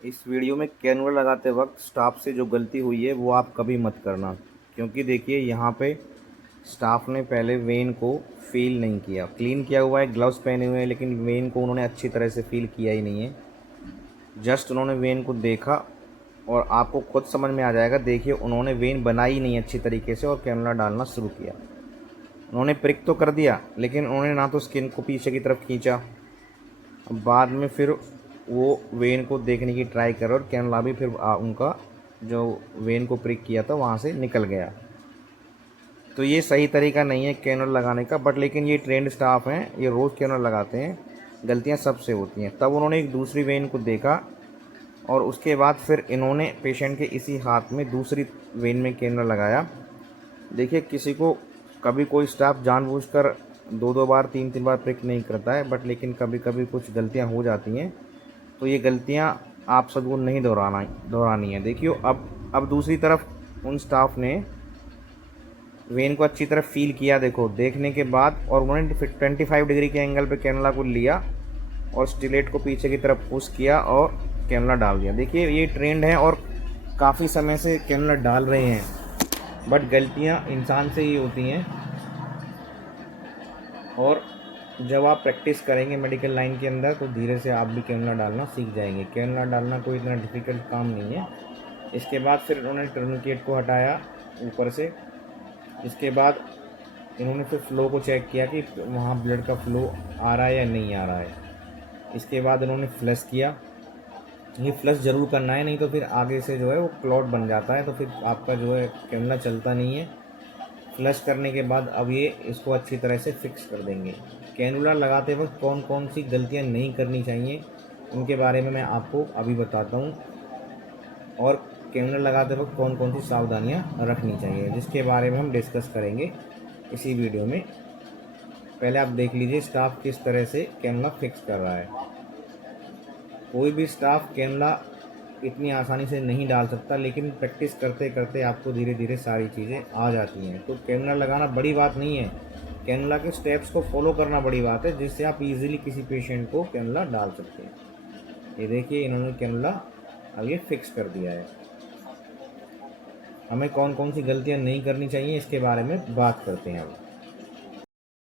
इस वीडियो में कैनुला लगाते वक्त स्टाफ से जो गलती हुई है वो आप कभी मत करना, क्योंकि देखिए यहाँ पे स्टाफ ने पहले वेन को फील नहीं किया। क्लीन किया हुआ है, ग्लव्स पहने हुए हैं, लेकिन वेन को उन्होंने अच्छी तरह से फील किया ही नहीं है। जस्ट उन्होंने वेन को देखा और आपको खुद समझ में आ जाएगा। देखिए उन्होंने वेन बनाई नहीं अच्छी तरीके से और कैनुला डालना शुरू किया। उन्होंने प्रिक तो कर दिया, लेकिन उन्होंने ना तो स्किन को पीछे की तरफ खींचा। बाद में फिर वो वेन को देखने की ट्राई कर और कैनुला भी फिर उनका जो वेन को प्रिक किया था वहाँ से निकल गया। तो ये सही तरीका नहीं है कैनुला लगाने का, बट लेकिन ये ट्रेंड स्टाफ हैं, ये रोज़ कैनुला लगाते हैं, गलतियाँ सबसे होती हैं। तब उन्होंने एक दूसरी वेन को देखा और उसके बाद फिर इन्होंने पेशेंट के इसी हाथ में दूसरी वेन में कैनुला लगाया। देखिए किसी को कभी कोई स्टाफ जानबूझकर दो दो बार तीन तीन बार प्रिक नहीं करता है, बट लेकिन कभी कभी कुछ गलतियां हो जाती हैं। तो ये गलतियां आप सबको नहीं दोहरानी है। देखिए अब दूसरी तरफ उन स्टाफ ने वेन को अच्छी तरह फील किया, देखो देखने के बाद, और उन्होंने 25 डिग्री के एंगल पे कैनुला को लिया और स्टिलेट को पीछे की तरफ पुश किया और कैनुला डाल दिया। देखिए ये ट्रेंड है और काफ़ी समय से कैनुला डाल रहे हैं, बट गलतियां इंसान से ही होती हैं। और जब आप प्रैक्टिस करेंगे मेडिकल लाइन के अंदर तो धीरे से आप भी कैनुला डालना सीख जाएंगे। कैनुला डालना कोई इतना डिफ़िकल्ट काम नहीं है। इसके बाद फिर उन्होंने टर्निकेट को हटाया ऊपर से। इसके बाद इन्होंने फिर फ़्लो को चेक किया कि वहाँ ब्लड का फ़्लो आ रहा है या नहीं आ रहा है। इसके बाद इन्होंने फ्लश किया। ये फ्लश ज़रूर करना है, नहीं तो फिर आगे से जो है वो क्लॉट बन जाता है, तो फिर आपका जो है कैनुला चलता नहीं है। फ्लश करने के बाद अब ये इसको अच्छी तरह से फिक्स कर देंगे। कैनुला लगाते वक्त कौन कौन सी गलतियां नहीं करनी चाहिए उनके बारे में मैं आपको अभी बताता हूँ, और कैनुला लगाते वक्त कौन कौन सी सावधानियां रखनी चाहिए, जिसके बारे में हम डिस्कस करेंगे इसी वीडियो में। पहले आप देख लीजिए स्टाफ किस तरह से कैनुला फिक्स कर रहा है। कोई भी स्टाफ कैनुला इतनी आसानी से नहीं डाल सकता, लेकिन प्रैक्टिस करते करते आपको धीरे धीरे सारी चीज़ें आ जाती हैं। तो कैनुला लगाना बड़ी बात नहीं है, कैनुला के स्टेप्स को फॉलो करना बड़ी बात है, जिससे आप इजीली किसी पेशेंट को कैनुला डाल सकते हैं। ये देखिए इन्होंने कैनुला अब ये फिक्स कर दिया है। हमें कौन कौन सी गलतियां नहीं करनी चाहिए इसके बारे में बात करते हैं अब।